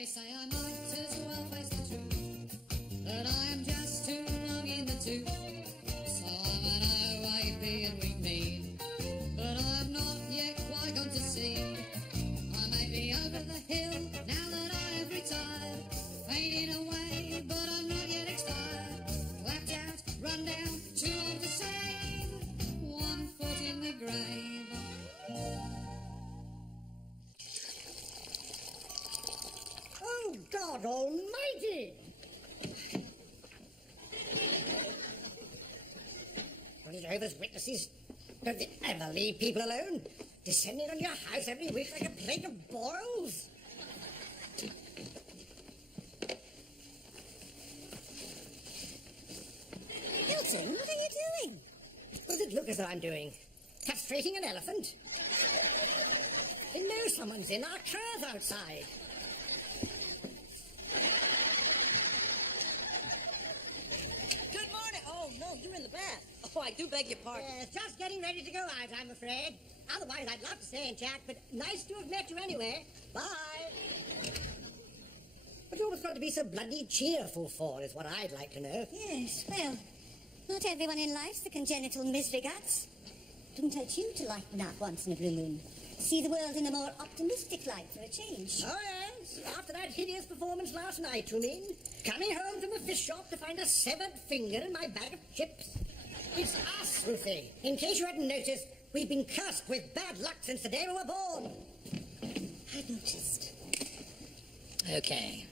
They say I might as well face the truth, that I am just too long in the tooth. So I'm an OAP and we mean, but I've not yet quite gone to sea. I may be over the hill now that I have retired, fading away, but I'm not yet expired. Clapped out, run down, too old to save, 1 foot in the grave. Oh, God almighty! Well, Jehovah's Witnesses, don't they ever leave people alone? Descending on your house every week like a plague of boils? Hilton, what are you doing? What does it look as though I'm doing? Castrating an elephant? They know someone's in our cars outside. Good morning. Oh, no, you're in the bath. Oh, I do beg your pardon. Yes, just getting ready to go out, I'm afraid. Otherwise, I'd love to stay and chat, but nice to have met you anyway. Bye. What you always got to be so bloody cheerful for is what I'd like to know. Yes, well, not everyone in life's the congenital misery guts. Didn't hurt you to lighten up once in a blue moon. See the world in a more optimistic light for a change. Oh, yes. After that hideous performance last night, you mean? Coming home from the fish shop to find a severed finger in my bag of chips. It's us, Ruthie. In case you hadn't noticed, we've been cursed with bad luck since the day we were born. I've noticed. Okay.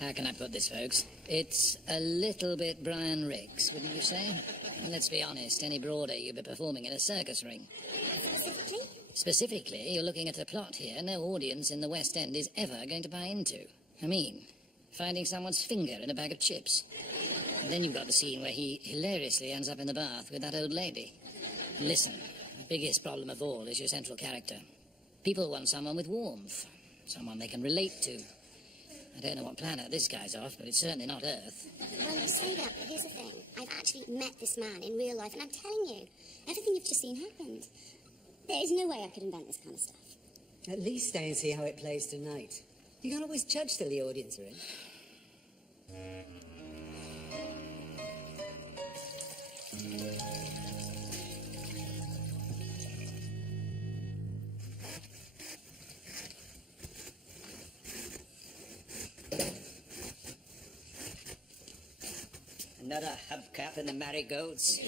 How can I put this, folks? It's a little bit Brian Ricks, wouldn't you say? And let's be honest, any broader you'd be performing in a circus ring. Specifically? Specifically, you're looking at a plot here no audience in the West End is ever going to buy into. I mean, finding someone's finger in a bag of chips. And then you've got the scene where he hilariously ends up in the bath with that old lady. Listen, the biggest problem of all is your central character. People want someone with warmth, someone they can relate to. I don't know what planet this guy's off, but it's certainly not Earth. Well, you say that, but here's the thing. I've actually met this man in real life, and I'm telling you, everything you've just seen happened. There is no way I could invent this kind of stuff. At least stay and see how it plays tonight. You can't always judge till the audience are in. Another hubcap in the marigolds.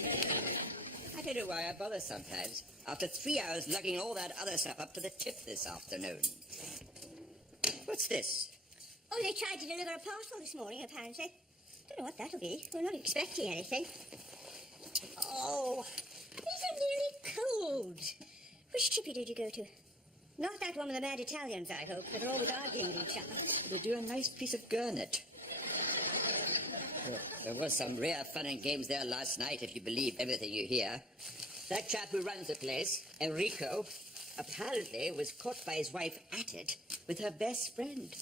I don't know why I bother sometimes. After 3 hours lugging all that other stuff up to the tip this afternoon. What's this? Oh, they tried to deliver a parcel this morning, apparently. Don't know what that'll be. We're not expecting anything. Oh, these are nearly cold. Which chippy did you go to? Not that one with the mad Italians, I hope, that are always arguing with each other. We'll do a nice piece of gurnet. Oh, there was some rare fun and games there last night, if you believe everything you hear. That chap who runs the place, Enrico, apparently was caught by his wife at it with her best friend.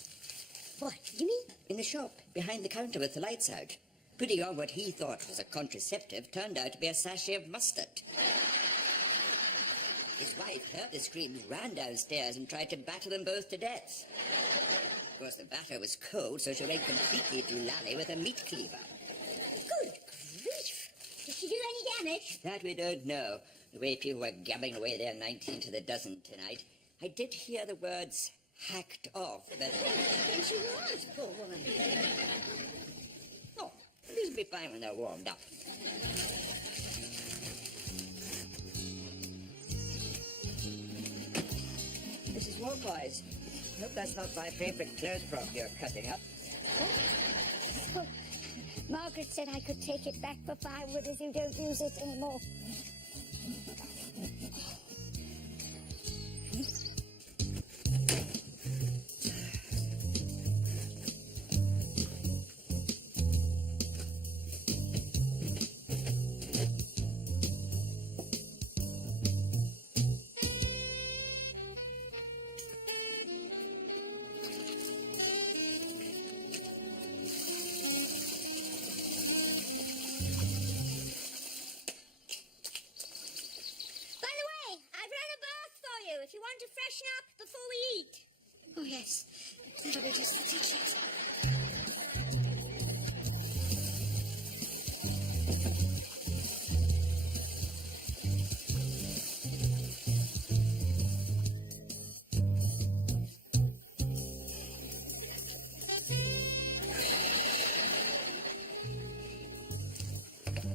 What, you mean? In the shop, behind the counter with the lights out. Putting on what he thought was a contraceptive turned out to be a sachet of mustard. His wife heard the screams, ran downstairs and tried to batter them both to death. Of course, the batter was cold, so she went completely doolally with a meat cleaver. Good grief. Did she do any damage? That we don't know. The way people were gabbing away their 19 to the dozen tonight. I did hear the words hacked off, but... And she was, poor woman. Oh, these will be fine when they're warmed up. Mrs. Walkwise, I hope that's not my favorite clothes prop you're cutting up. Oh, Margaret said I could take it back for firewood if you don't use it anymore. If you want to freshen up before we eat. Oh, yes. That'll be just the ticket.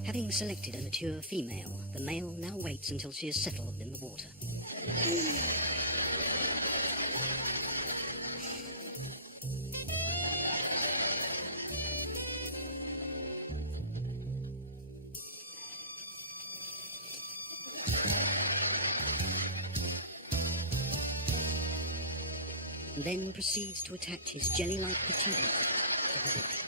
Having selected a mature female, the male now waits until she is settled in the water. Then proceeds to attach his jelly-like protuberance to her body.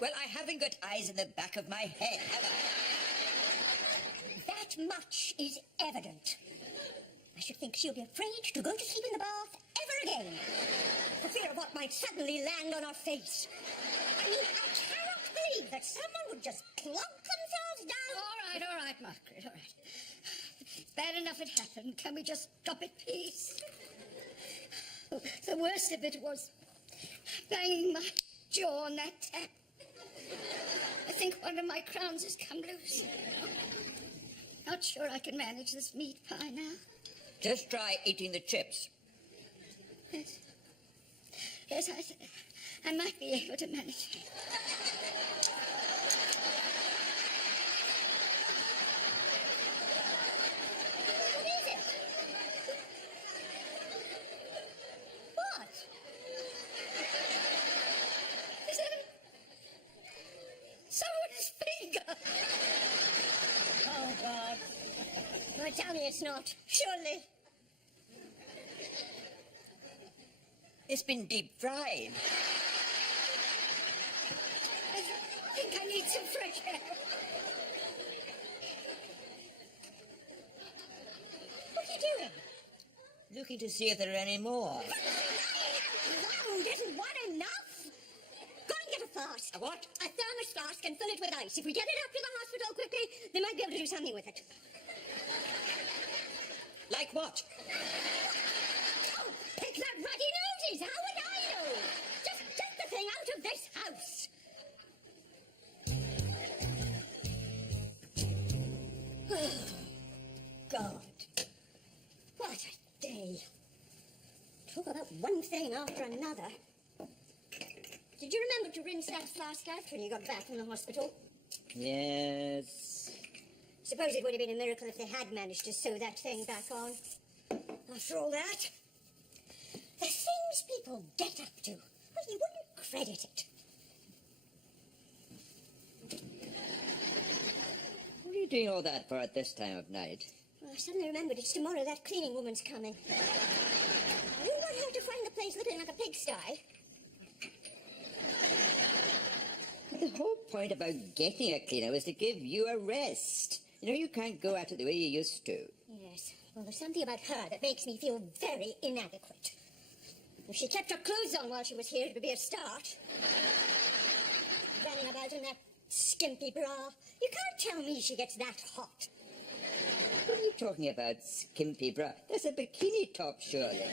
Well, I haven't got eyes in the back of my head, have I? That much is evident. I should think she'll be afraid to go to sleep in the bath ever again, for fear of what might suddenly land on her face. I mean, I cannot believe that someone would just plonk themselves down. All right, Margaret, all right. Bad enough it happened. Can we just stop it, please? The worst of it was banging my jaw on that tap. I think one of my crowns has come loose. Not sure I can manage this meat pie now. Just try eating the chips. Yes. Yes, I might be able to manage it. What is it? What? Is it someone's finger? Oh, God. No, tell me it's not. Surely. It's been deep fried. I think I need some fresh air. What are you doing? Looking to see if there are any more. Loud, isn't one enough? Go and get a flask. A what? A thermos flask and fill it with ice. If we get it up to the hospital quickly, they might be able to do something with it. Like what? Oh, pick that ruddy noses. How would I know? Just get the thing out of this house. God. What a day. Talk about one thing after another. Did you remember to rinse that flask out when you got back from the hospital? Yes. Suppose it would have been a miracle if they had managed to sew that thing back on. After all that, the things people get up to, well, you wouldn't credit it. What are you doing all that for at this time of night? Well, I suddenly remembered it's tomorrow that cleaning woman's coming. I don't want her to find the place looking like a pigsty. The whole point about getting a cleaner was to give you a rest. You know, you can't go at it the way you used to. Yes, well, there's something about her that makes me feel very inadequate. If she kept her clothes on while she was here, it would be a start. Running about in that skimpy bra. You can't tell me she gets that hot. What are you talking about, skimpy bra? That's a bikini top, surely.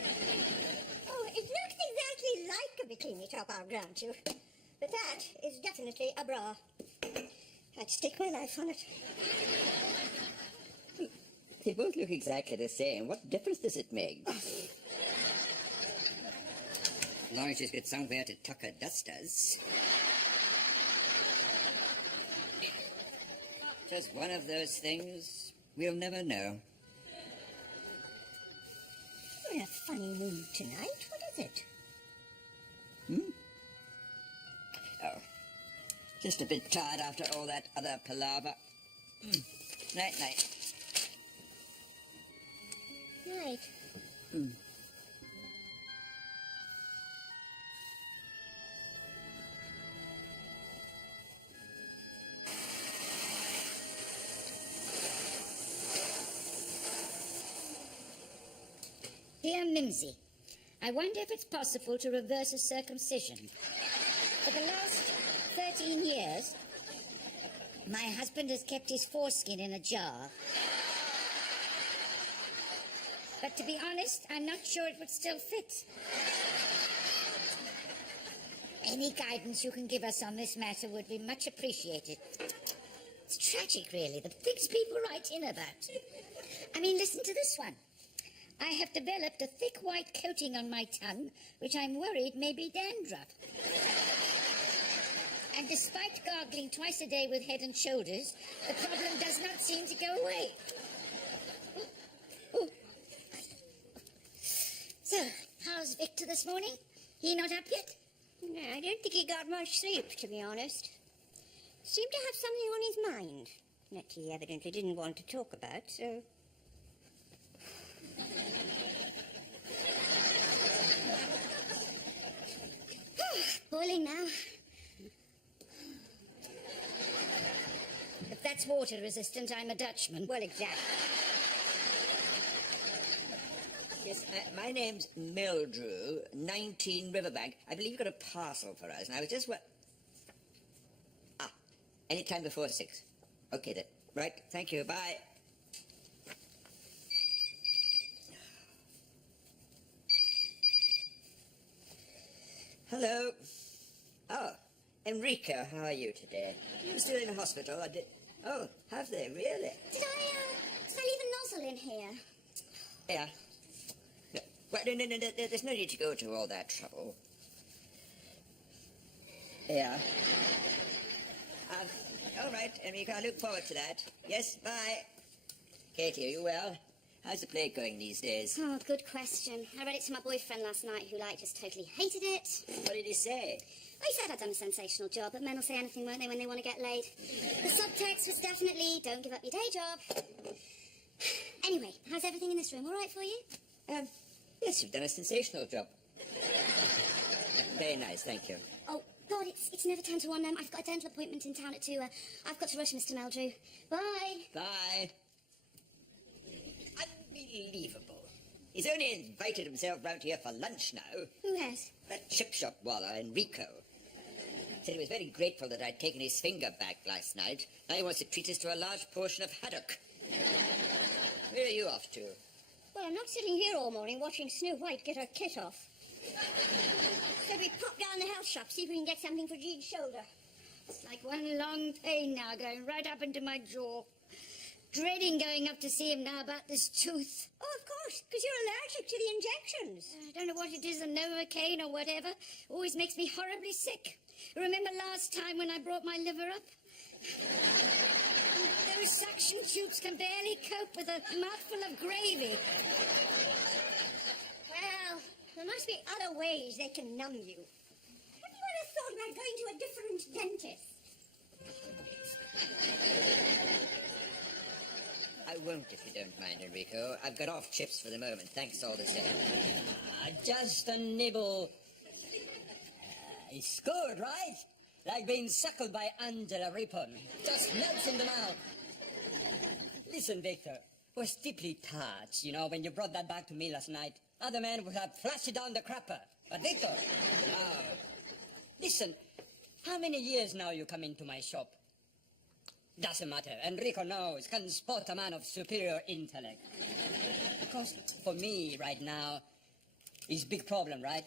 Oh, it looks exactly like a bikini top, I'll grant you. But that is definitely a bra. I'd stake my life on it. They both look exactly the same. What difference does it make? As long as she's got somewhere to tuck her dusters. Just one of those things we'll never know. You're in a funny mood tonight. What is it? Oh, just a bit tired after all that other palaver. Night, night. Night. Dear Mimsy, I wonder if it's possible to reverse a circumcision. For the last 13 years, my husband has kept his foreskin in a jar. But to be honest, I'm not sure it would still fit. Any guidance you can give us on this matter would be much appreciated. It's tragic, really, the things people write in about. I mean, listen to this one. I have developed a thick white coating on my tongue, which I'm worried may be dandruff. And despite gargling twice a day with Head and Shoulders, the problem does not seem to go away. Ooh. So, how's Victor this morning? He not up yet? No, I don't think he got much sleep, to be honest. Seemed to have something on his mind that he evidently didn't want to talk about, so... Boiling now. If that's water resistant, I'm a Dutchman. Well, exactly. Yes, my name's Mildrew, 19 Riverbank. I believe you got a parcel for us, and I was just... any time before 6. Okay, then. Right, thank you, bye. Hello. Oh, Enrico, how are you today? You're still in the hospital, I did... Oh, have they, really? Did I leave a nozzle in here? Yeah. No, well, no, there's no need to go to all that trouble. Yeah. All right, Enrico, I look forward to that. Yes, bye. Katie, are you well? How's the play going these days? Oh, good question. I read it to my boyfriend last night, who, just totally hated it. What did he say? Well, he said I'd done a sensational job, but men will say anything, won't they, when they want to get laid? The subtext was definitely, don't give up your day job. Anyway, how's everything in this room all right for you? Yes, you've done a sensational job. Very nice, thank you. Oh, God, it's never 10 to 1. I've got a dental appointment in town at 2. I've got to rush, Mr. Meldrew. Bye. Bye. Unbelievable. He's only invited himself round here for lunch now. Who has? That chip shop wallah, Enrico. Said he was very grateful that I'd taken his finger back last night. Now he wants to treat us to a large portion of haddock. Where are you off to? Well, I'm not sitting here all morning watching Snow White get her kit off. So we pop down the health shop, see if we can get something for Jean's shoulder. It's like one long pain now, going right up into my jaw. Dreading going up to see him now about this tooth. Oh, of course, because you're allergic to the injections. I don't know what it is, a Novocaine or whatever. Always makes me horribly sick. Remember last time when I brought my liver up? Those suction tubes can barely cope with a mouthful of gravy. Well, there must be other ways they can numb you. Have you ever thought about going to a different dentist? I won't, if you don't mind, Enrico. I've got off chips for the moment. Thanks all the same. Just a nibble. It's good, right? Like being suckled by Angela Rippon. Just melts in the mouth. Listen, Victor, was deeply touched, when you brought that back to me last night. Other men would have flushed it down the crapper. But Victor, listen, how many years now you come into my shop? Doesn't matter. Enrico knows, can spot a man of superior intellect. Because for me right now, it's a big problem, right?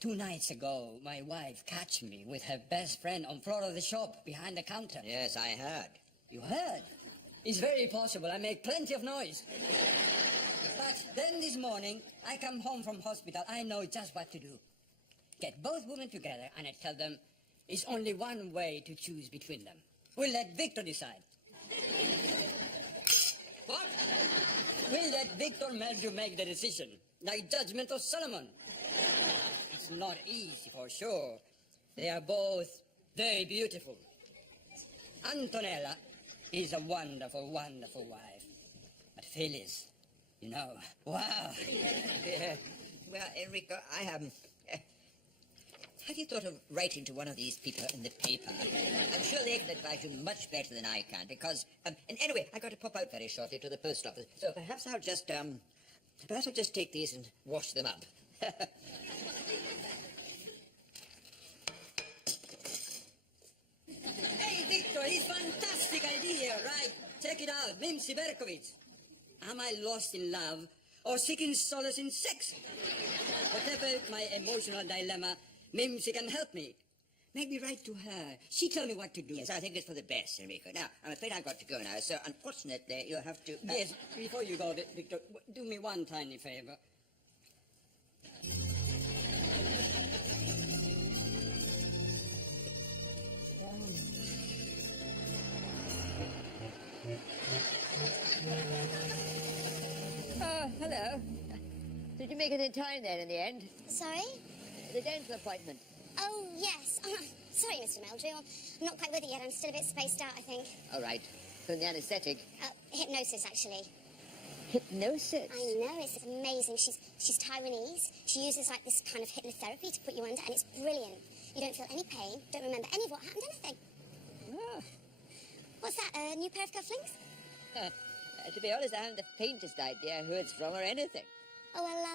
2 nights ago, my wife catch me with her best friend on floor of the shop behind the counter. Yes, I heard. You heard? It's very possible. I make plenty of noise. But then this morning, I come home from hospital. I know just what to do. Get both women together and I tell them it's only one way to choose between them. We'll let Victor decide. What? We'll let Victor Meldrew make the decision. Like judgment of Solomon. It's not easy for sure. They are both very beautiful. Antonella is a wonderful, wonderful wife. But Phyllis, wow. Yeah. Well, Enrico, I haven't... Have you thought of writing to one of these people in the paper? I'm sure they can advise you much better than I can, because... and anyway, I've got to pop out very shortly to the post office, so perhaps I'll just, Perhaps I'll just take these and wash them up. Hey, Victor, it's fantastic idea, right? Check it out, Mimsy Berkovich. Am I lost in love or seeking solace in sex? Whatever my emotional dilemma, Mimsy can help me. Make me write to her. She tell me what to do. Yes, I think it's for the best, Enrico. Now, I'm afraid I've got to go now, so unfortunately you'll have to... Yes, before you go, Victor, do me one tiny favor. Oh, hello. Did you make it in time then in the end? Sorry? The dental appointment. Oh, yes. Sorry, Mr. Meldrew. I'm not quite with it yet. I'm still a bit spaced out, I think. All right. From the anaesthetic. Hypnosis, actually. Hypnosis? I know, it's amazing. She's Taiwanese. She uses, like, this kind of hypnotherapy to put you under, and it's brilliant. You don't feel any pain, don't remember any of what happened, anything. Oh. What's that, a new pair of cufflinks? To be honest, I haven't the faintest idea who it's from or anything. Oh, well,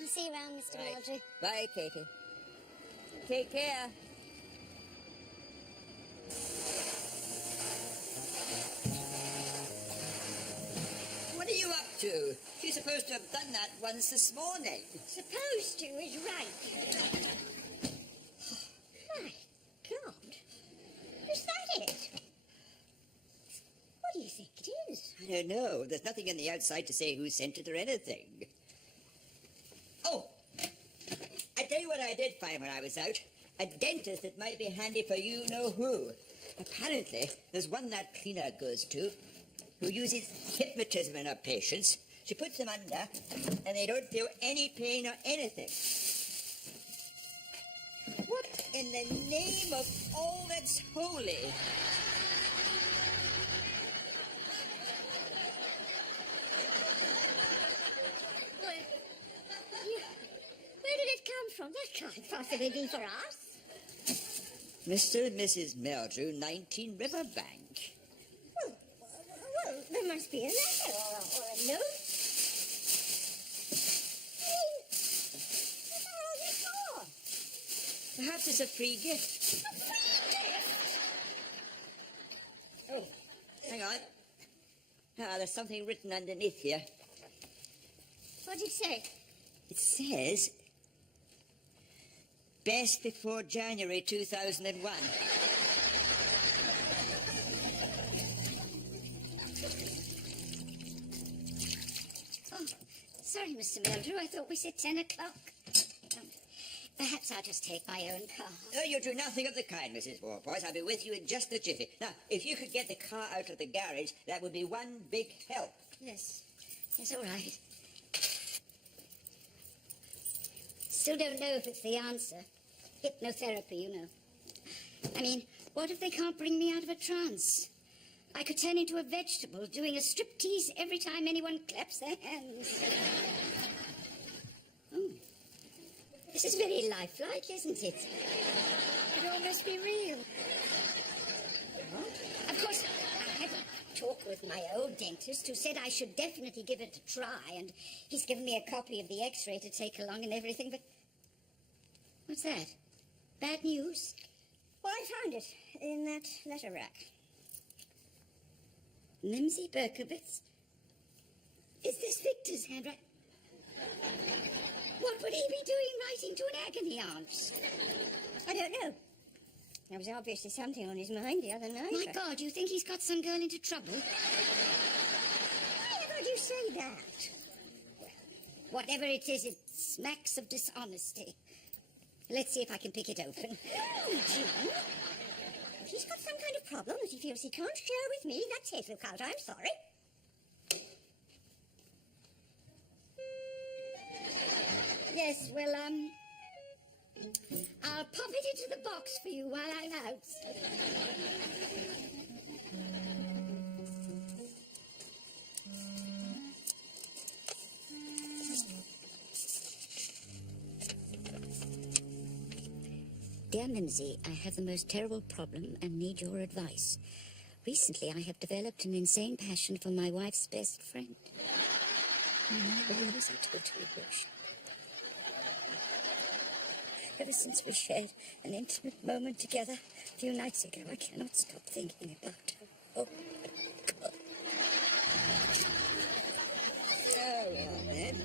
I'll see you around, Mr. Right. Meldrew. Bye, Katie. Take care. What are you up to? She's supposed to have done that once this morning. Supposed to is right. My God. Is that it? What do you think it is? I don't know. There's nothing in the outside to say who sent it or anything. Oh, I tell you what I did find when I was out. A dentist that might be handy for you-know-who. Apparently, there's one that cleaner goes to who uses hypnotism in her patients. She puts them under, and they don't feel any pain or anything. What in the name of all that's holy? Where did it come from? That can't possibly be for us. Mr. and Mrs. Meldrew, 19 Riverbank. Well, there must be a letter or a note. I mean, what are all this for? Perhaps it's a free gift. Oh, hang on. Ah, there's something written underneath here. What did it say? It says, best before January 2001. Oh, sorry, Mr. Meldrew. I thought we said 10 o'clock. Perhaps I'll just take my own car. Oh, you'll do nothing of the kind, Mrs. Warpoise. I'll be with you in just a jiffy. Now, if you could get the car out of the garage, that would be one big help. Yes. Yes, all right. Still don't know if it's the answer. Hypnotherapy, you know. I mean, what if they can't bring me out of a trance? I could turn into a vegetable doing a striptease every time anyone claps their hands. Oh. This is very lifelike, isn't it? It all must be real. Oh. Of course, I had a talk with my old dentist who said I should definitely give it a try, and he's given me a copy of the X-ray to take along and everything, but... What's that? Bad news? Well, I found it in that letter rack. Mimsy Berkovitz? Is this Victor's handwriting? What would he be doing writing to an agony aunt? I don't know. There was obviously something on his mind the other night. My God, you think he's got some girl into trouble? Why would you say that? Well, whatever it is, it smacks of dishonesty. Let's see if I can pick it open. Oh, Jim. If he's got some kind of problem that he feels he can't share with me, that's it. Look out, I'm sorry. Yes, well, I'll pop it into the box for you while I'm out. Dear Mimsy, I have the most terrible problem and need your advice. Recently, I have developed an insane passion for my wife's best friend. Never was I totally bush. Ever since we shared an intimate moment together a few nights ago, I cannot stop thinking about her. Oh, God. Oh, well, then.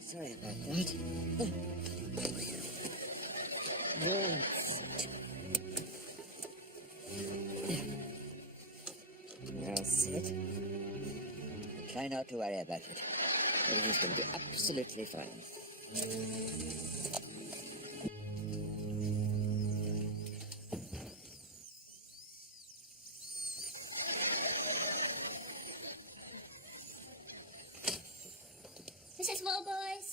Sorry about that. Well said. Try not to worry about it. Everything's going to be absolutely fine. Mrs. Wallboys?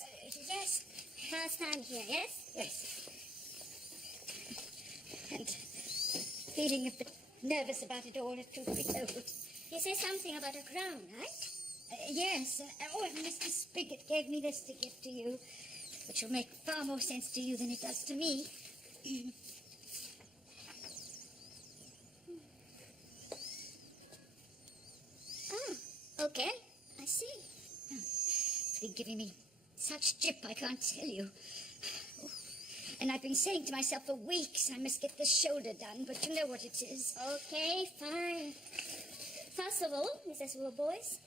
Yes. First time here, yes? Yes. And feeling a bit nervous about it all, if truth be told. You say something about a crown, right? Yes. And Mr. Spigot gave me this to give to you, which will make far more sense to you than it does to me. Okay, I see. It's been giving me such jip, I can't tell you. Oh, and I've been saying to myself for weeks I must get the shoulder done, but you know what it is. Okay, fine. First of all, Mrs. Wallboys,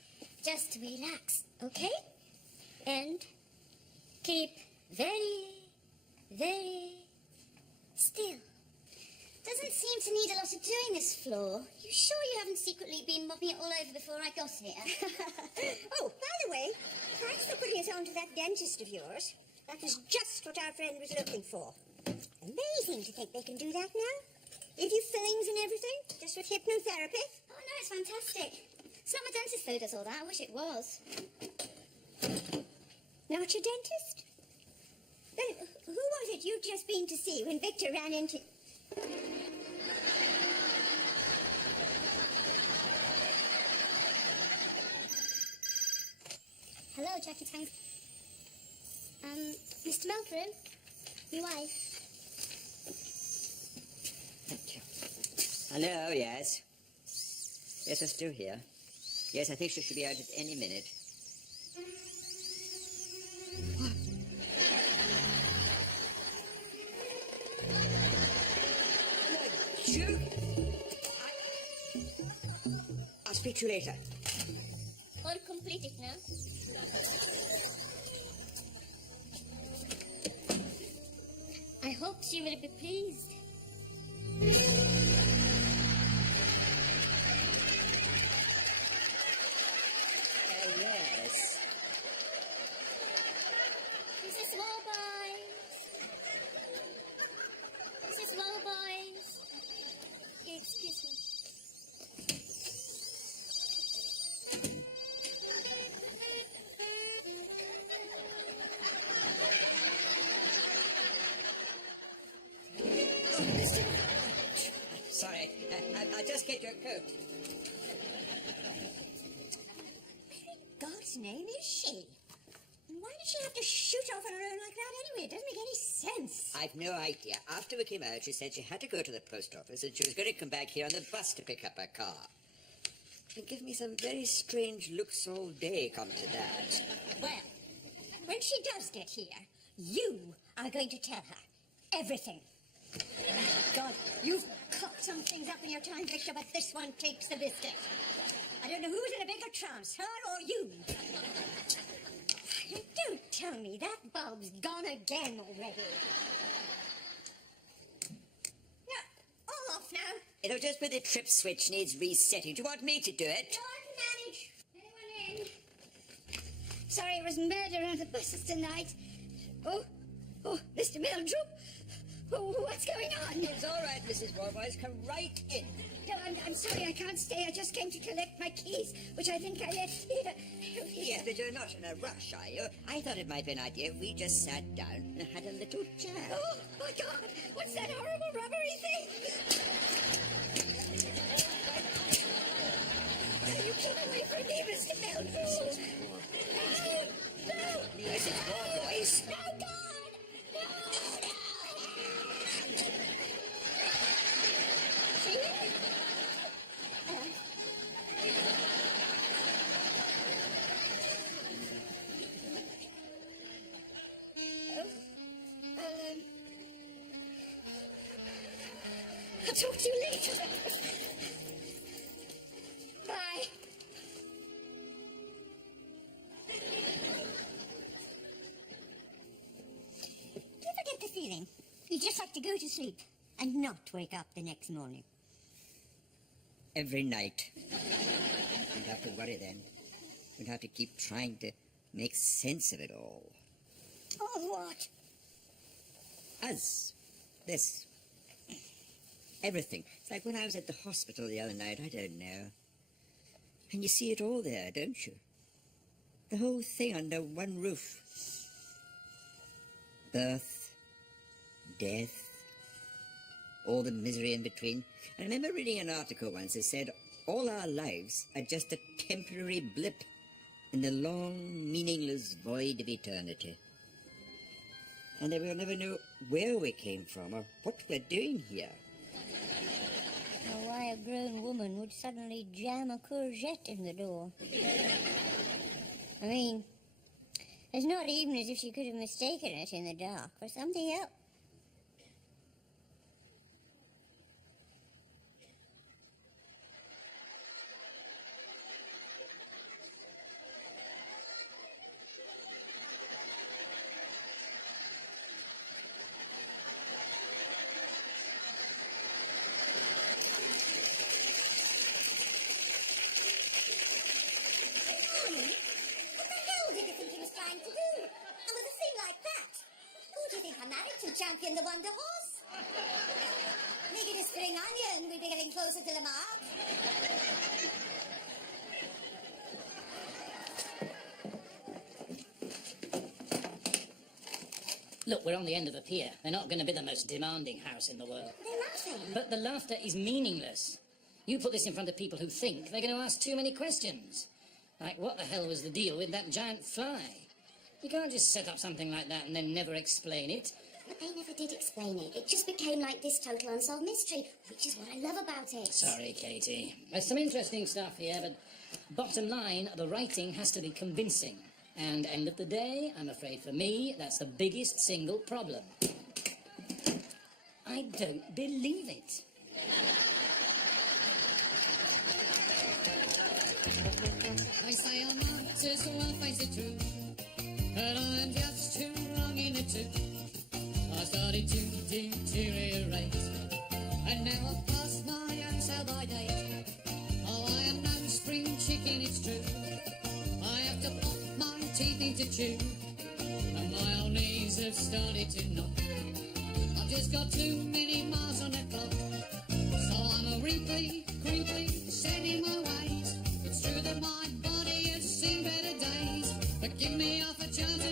just relax, okay? And keep very, very still. Doesn't seem to need a lot of doing, this floor. You sure you haven't secretly been mopping it all over before I got here? Oh, by the way, thanks for putting us on to that dentist of yours. That was just what our friend was looking for. Amazing to think they can do that now. Give you fillings and everything, just with hypnotherapy. Oh, no, it's fantastic. It's not my dentist though does all that. I wish it was. Not your dentist? Then who was it you'd just been to see when Victor ran into... Hello, Jackie Tank. Mr. Meldrum, your wife. Thank you. Hello, yes. Yes, we're still here. Yes, I think she should be out at any minute. Sure. I'll speak to you later. All completed now. I hope she will be pleased. Yes. Mrs. Wallboys. Mrs. Wallboys. Excuse me. Sorry, I'll just get your coat. God's name is she? And why did she have to shoot off on her own like that anyway? It doesn't make any sense. I've no idea. After we came out, she said she had to go to the post office and she was going to come back here on the bus to pick up her car. And give me some very strange looks all day, come to that. Well, when she does get here, you are going to tell her everything. God, you've cocked some things up in your time, Victor, but this one takes the biscuit. I don't know who's in a bigger trance, her or you. Don't tell me that bulb's gone again already. Yeah, all off now. It'll just be the trip switch needs resetting. Do you want me to do it? No, I can manage. Anyone in? Sorry, it was murder on the buses tonight. Oh, Mr. Meldrum. Oh, what's going on? It's all right, Mrs. Wallboys. Come right in. No, I'm sorry, I can't stay. I just came to collect my keys, which I think I left here. Yes, but you're not in a rush, are you? I thought it might be an idea if we just sat down and had a little chat. Oh, my God! What's that horrible rubbery thing? You keep away from me, Mr. Meldrum. No! Mrs. Wallboys. No, God! I'll talk to you later. Bye. Do you ever get the feeling you just like to go to sleep and not wake up the next morning? Every night. We'd have to worry then. We'd have to keep trying to make sense of it all. Oh, what? Us. This. Everything. It's like when I was at the hospital the other night, I don't know. And you see it all there, don't you? The whole thing under one roof. Birth, death, all the misery in between. I remember reading an article once that said all our lives are just a temporary blip in the long, meaningless void of eternity. And that we'll never know where we came from or what we're doing here. Or why a grown woman would suddenly jam a courgette in the door. I mean, it's not even as if she could have mistaken it in the dark for something else. Champion the Wonder Horse. Make it a spring onion, we'll be getting closer to the mark. Look, we're on the end of the pier. They're not going to be the most demanding house in the world. They're laughing. But the laughter is meaningless. You put this in front of people who think, they're going to ask too many questions. Like, what the hell was the deal with that giant fly? You can't just set up something like that and then never explain it. But they never did explain it. It just became like this total unsolved mystery, which is what I love about it. Sorry, Katie. There's some interesting stuff here, but bottom line, the writing has to be convincing. And end of the day, I'm afraid for me, that's the biggest single problem. I don't believe it. They say I'm not just one face the truth, but I'm just too wrong in the tooth. I started to deteriorate, and now I've passed my sell-by date. Oh, I am no spring chicken, it's true. I have to pop my teeth into chew, and my old knees have started to knock. I've just got too many miles on the clock, so I'm a wrinkly, crinkly, set in my ways. It's true that my body has seen better days, but give me half a chance